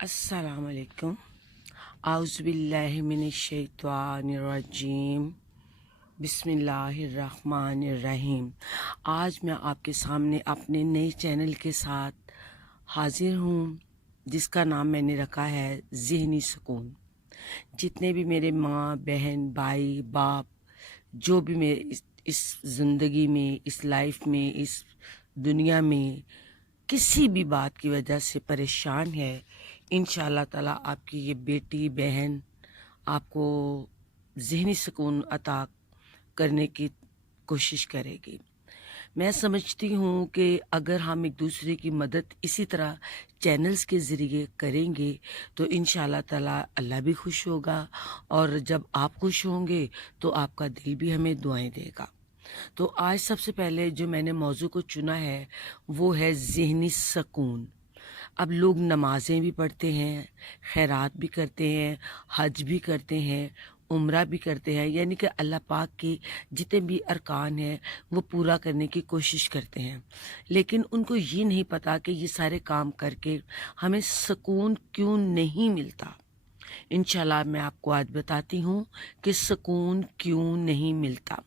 अस्सलाम वालेकुम। आउज़ुबिल्लाहि मिनश्शैतानिर्रजीम। बिस्मिल्लाहिर्रहमानिर्रहीम। आज मैं आपके सामने अपने नए चैनल के साथ हाजिर हूँ, जिसका नाम मैंने रखा है ज़हनी सुकून। जितने भी मेरे माँ बहन भाई बाप जो भी मेरे इस ज़िंदगी में, इस लाइफ में, इस दुनिया में किसी भी बात की वजह से परेशान है, इंशाअल्लाह ताला आपकी ये बेटी बहन आपको ज़हनी सुकून अता करने की कोशिश करेगी। मैं समझती हूँ कि अगर हम एक दूसरे की मदद इसी तरह चैनल्स के ज़रिए करेंगे तो इंशाअल्लाह ताला अल्लाह भी खुश होगा, और जब आप खुश होंगे तो आपका दिल भी हमें दुआएं देगा। तो आज सबसे पहले जो मैंने मौजू को चुना है वो है ज़हनी सुकून। अब लोग नमाज़ें भी पढ़ते हैं, खैरात भी करते हैं, हज भी करते हैं, उम्रा भी करते हैं, यानी कि अल्लाह पाक के जितने भी अरकान हैं वो पूरा करने की कोशिश करते हैं। लेकिन उनको ये नहीं पता कि ये सारे काम करके हमें सुकून क्यों नहीं मिलता। इंशाल्लाह मैं आपको आज बताती हूँ कि सुकून क्यों नहीं मिलता।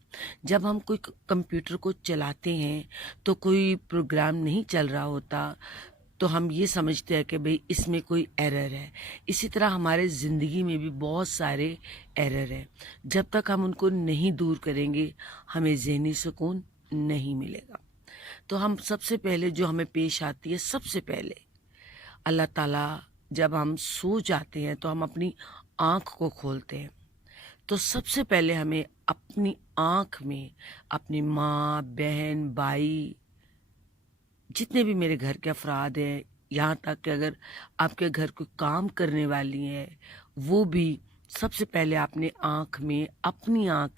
जब हम कोई कंप्यूटर को चलाते हैं तो कोई प्रोग्राम नहीं चल रहा होता तो हम ये समझते हैं कि भाई इसमें कोई एरर है। इसी तरह हमारे ज़िंदगी में भी बहुत सारे एरर हैं। जब तक हम उनको नहीं दूर करेंगे हमें ज़हनी सुकून नहीं मिलेगा। तो हम सबसे पहले जो हमें पेश आती है, सबसे पहले अल्लाह ताला जब हम सो जाते हैं तो हम अपनी आँख को खोलते हैं, तो सबसे पहले हमें अपनी आँख में अपनी माँ बहन भाई जितने भी मेरे घर के अफराद हैं, यहाँ तक कि अगर आपके घर कोई काम करने वाली हैं वो भी, सबसे पहले अपनी आँख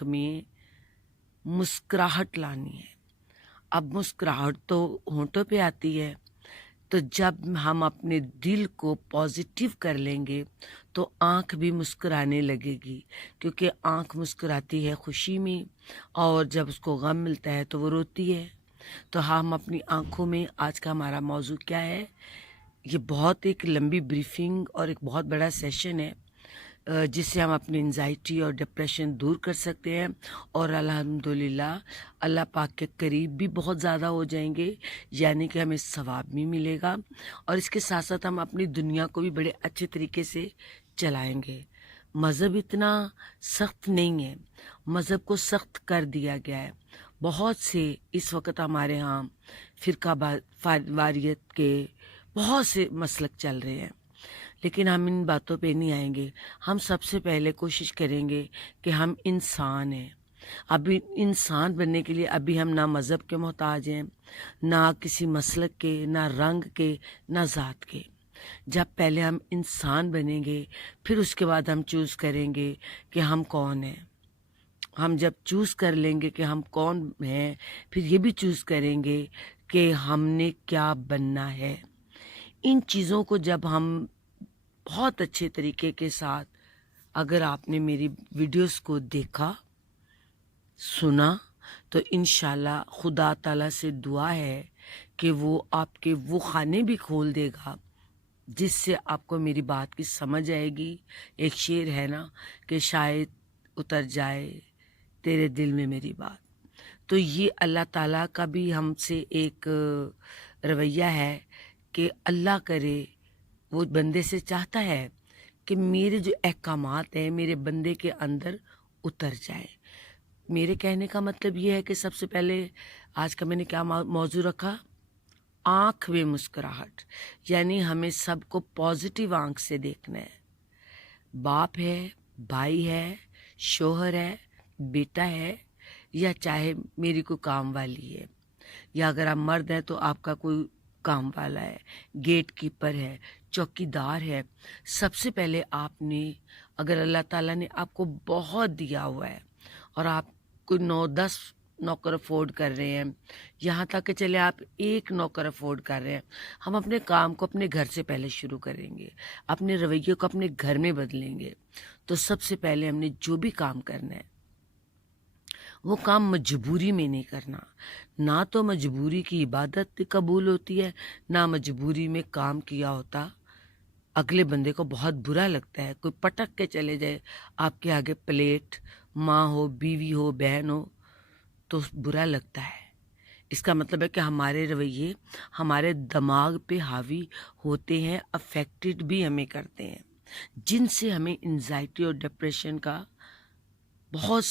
में मुस्कुराहट लानी है। अब मुस्कुराहट तो होंठों पे आती है, तो जब हम अपने दिल को पॉजिटिव कर लेंगे तो आँख भी मुस्कुराने लगेगी, क्योंकि आँख मुस्कुराती है खुशी में, और जब उसको गम मिलता है तो वो रोती है। तो हम अपनी आँखों में, आज का हमारा मौजू क्या है, ये बहुत एक लंबी ब्रीफिंग और एक बहुत बड़ा सेशन है जिससे हम अपनी एंजाइटी और डिप्रेशन दूर कर सकते हैं, और अल्हम्दुलिल्लाह अल्लाह पाक के करीब भी बहुत ज़्यादा हो जाएंगे, यानी कि हमें सवाब भी मिलेगा, और इसके साथ साथ हम अपनी दुनिया को भी बड़े अच्छे तरीके से चलाएंगे। मज़हब इतना सख्त नहीं है, मज़हब को सख्त कर दिया गया है। बहुत से इस वक्त हमारे यहाँ फ़िरका वारियत के बहुत से मसलक चल रहे हैं, लेकिन हम इन बातों पे नहीं आएंगे। हम सबसे पहले कोशिश करेंगे कि हम इंसान हैं। अभी इंसान बनने के लिए अभी हम ना मज़हब के मोहताज हैं, ना किसी मसलक के, ना रंग के, ना ज़ात के। जब पहले हम इंसान बनेंगे फिर उसके बाद हम चूज़ करेंगे कि हम कौन हैं। हम जब चूज़ कर लेंगे कि हम कौन हैं, फिर ये भी चूज़ करेंगे कि हमने क्या बनना है। इन चीज़ों को जब हम बहुत अच्छे तरीके के साथ, अगर आपने मेरी वीडियोस को देखा सुना, तो इंशाल्लाह खुदा ताला से दुआ है कि वो आपके वो खाने भी खोल देगा जिससे आपको मेरी बात की समझ आएगी। एक शेर है ना कि शायद उतर जाए तेरे दिल में मेरी बात। तो ये अल्लाह ताला का भी हमसे एक रवैया है कि अल्लाह करे, वो बंदे से चाहता है कि मेरे जो अहकामात हैं मेरे बंदे के अंदर उतर जाए। मेरे कहने का मतलब ये है कि सबसे पहले आज का मैंने क्या मौजू रखा, आँख में मुस्कुराहट, यानी हमें सबको पॉजिटिव आँख से देखना है। बाप है, भाई है, शोहर है, बेटा है, या चाहे मेरी कोई काम वाली है, या अगर आप मर्द हैं तो आपका कोई काम वाला है, गेट कीपर है, चौकीदार है। सबसे पहले आपने, अगर अल्लाह ताला ने आपको बहुत दिया हुआ है और आप कोई 9-10 नौकर अफोर्ड कर रहे हैं, यहाँ तक कि चले आप एक नौकर अफोर्ड कर रहे हैं, हम अपने काम को अपने घर से पहले शुरू करेंगे, अपने रवैये को अपने घर में बदलेंगे। तो सबसे पहले हमने जो भी काम करना है वो काम मजबूरी में नहीं करना। ना तो मजबूरी की इबादत कबूल होती है, ना मजबूरी में काम किया होता اگلے بندے کو بہت برا لگتا ہے. کوئی پٹک کے چلے جائے آپ کے آگے پلیٹ، ماں ہو، بیوی ہو، بہن ہو، تو برا لگتا ہے. اس کا مطلب ہے کہ ہمارے رویے ہمارے دماغ پہ حاوی ہوتے ہیں، افیکٹڈ بھی ہمیں کرتے ہیں، جن سے ہمیں انزائٹی اور ڈپریشن کا بہت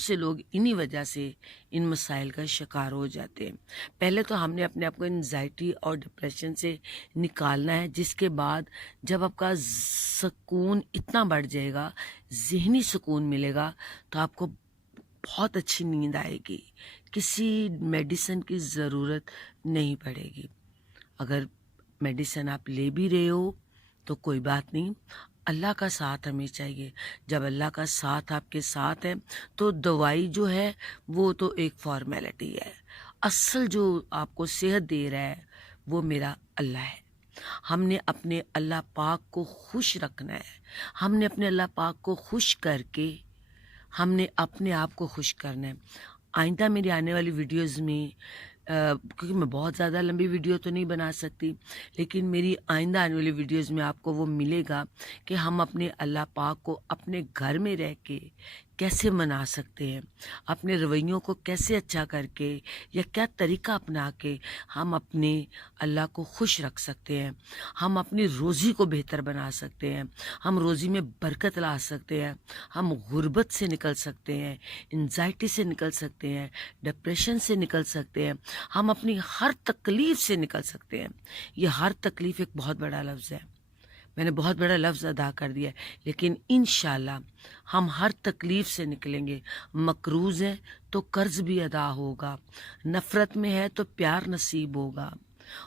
سے لوگ انہی وجہ سے ان مسائل کا شکار ہو جاتے ہیں. پہلے تو ہم نے اپنے آپ کو انزائٹی اور ڈپریشن سے نکالنا ہے، جس کے بعد جب آپ کا سکون اتنا بڑھ جائے گا، ذہنی سکون ملے گا، تو آپ کو بہت اچھی نیند آئے گی، کسی میڈیسن کی ضرورت نہیں پڑے گی. اگر میڈیسن آپ لے بھی رہے ہو تو کوئی بات نہیں، اللہ کا ساتھ ہمیں چاہیے. جب اللہ کا ساتھ آپ کے ساتھ ہے تو دوائی جو ہے وہ تو ایک فارمیلٹی ہے. اصل جو آپ کو صحت دے رہا ہے وہ میرا اللہ ہے. ہم نے اپنے اللہ پاک کو خوش رکھنا ہے. ہم نے اپنے اللہ پاک کو خوش کر کے ہم نے اپنے آپ کو خوش کرنا ہے. آئندہ میری آنے والی ویڈیوز میں کیونکہ میں بہت زیادہ لمبی ویڈیو تو نہیں بنا سکتی، لیکن میری آئندہ آنے والی ویڈیوز میں آپ کو وہ ملے گا کہ ہم اپنے اللہ پاک کو اپنے گھر میں رہ کے کیسے منا سکتے ہیں، اپنے رویوں کو کیسے اچھا کر کے یا کیا طریقہ اپنا کے ہم اپنے اللہ کو خوش رکھ سکتے ہیں، ہم اپنی روزی کو بہتر بنا سکتے ہیں، ہم روزی میں برکت لا سکتے ہیں، ہم غربت سے نکل سکتے ہیں، انزائٹی سے نکل سکتے ہیں، ڈپریشن سے نکل سکتے ہیں، ہم اپنی ہر تکلیف سے نکل سکتے ہیں. یہ ہر تکلیف ایک بہت بڑا لفظ ہے، میں نے بہت بڑا لفظ ادا کر دیا ہے، لیکن انشاءاللہ ہم ہر تکلیف سے نکلیں گے. مقروض ہیں تو قرض بھی ادا ہوگا، نفرت میں ہے تو پیار نصیب ہوگا،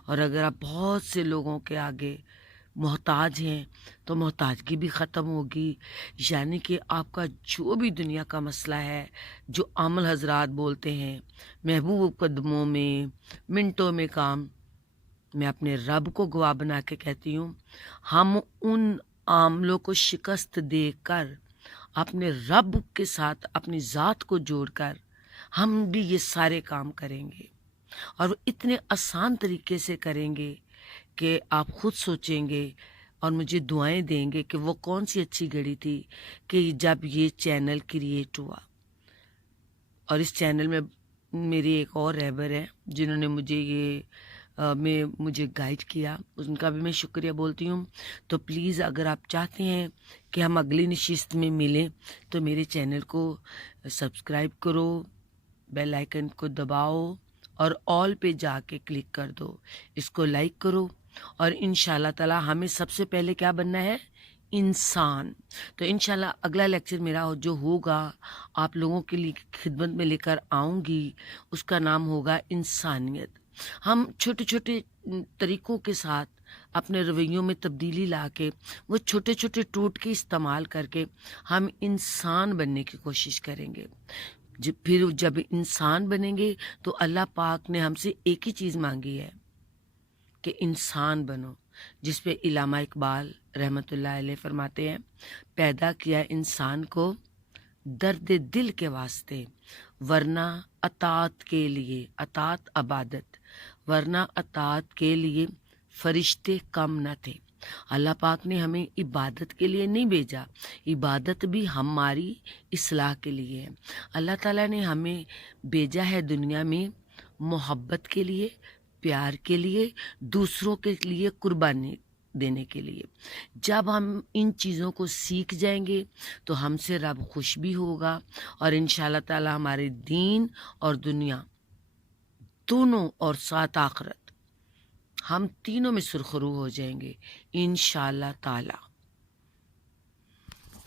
اور اگر آپ بہت سے لوگوں کے آگے محتاج ہیں تو محتاجگی بھی ختم ہوگی. یعنی کہ آپ کا جو بھی دنیا کا مسئلہ ہے، جو عامل حضرات بولتے ہیں محبوب قدموں میں منٹوں میں کام، میں اپنے رب کو گواہ بنا کے کہتی ہوں، ہم ان عاملوں کو شکست دے کر اپنے رب کے ساتھ اپنی ذات کو جوڑ کر ہم بھی یہ سارے کام کریں گے، اور وہ اتنے آسان طریقے سے کریں گے کہ آپ خود سوچیں گے اور مجھے دعائیں دیں گے کہ وہ کون سی اچھی گھڑی تھی کہ جب یہ چینل کریٹ ہوا. اور اس چینل میں میری ایک اور رہبر ہے جنہوں نے مجھے گائیڈ کیا، ان کا بھی میں شکریہ بولتی ہوں. تو پلیز اگر آپ چاہتے ہیں کہ ہم اگلی نشست میں ملیں تو میرے چینل کو سبسکرائب کرو، بیل آئیکن کو دباؤ اور آل پہ جا کے کلک کر دو، اس کو لائک کرو. اور انشاءاللہ تعالی ہمیں سب سے پہلے کیا بننا ہے؟ انسان. تو انشاءاللہ اگلا لیکچر میرا جو ہوگا آپ لوگوں کے لیے خدمت میں لے کر آؤں گی، اس کا نام ہوگا انسانیت. ہم چھوٹے چھوٹے طریقوں کے ساتھ اپنے رویوں میں تبدیلی لا کے وہ چھوٹے چھوٹے ٹوٹکے استعمال کر کے ہم انسان بننے کی کوشش کریں گے. پھر جب انسان بنیں گے تو اللہ پاک نے ہم سے ایک ہی چیز مانگی ہے کہ انسان بنو، جس پہ علامہ اقبال رحمۃ اللہ علیہ فرماتے ہیں، پیدا کیا انسان کو درد دل کے واسطے، ورنہ اطاعت کے لیے، اطاعت عبادت، ورنہ اطاعت کے لیے فرشتے کم نہ تھے. اللہ پاک نے ہمیں عبادت کے لیے نہیں بھیجا، عبادت بھی ہماری اصلاح کے لیے ہے. اللہ تعالیٰ نے ہمیں بھیجا ہے دنیا میں محبت کے لیے، پیار کے لیے، دوسروں کے لیے قربانی دینے کے لیے. جب ہم ان چیزوں کو سیکھ جائیں گے تو ہم سے رب خوش بھی ہوگا، اور انشاءاللہ تعالی ہمارے دین اور دنیا دونوں اور ساتھ آخرت ہم تینوں میں سرخرو ہو جائیں گے انشاءاللہ تعالی.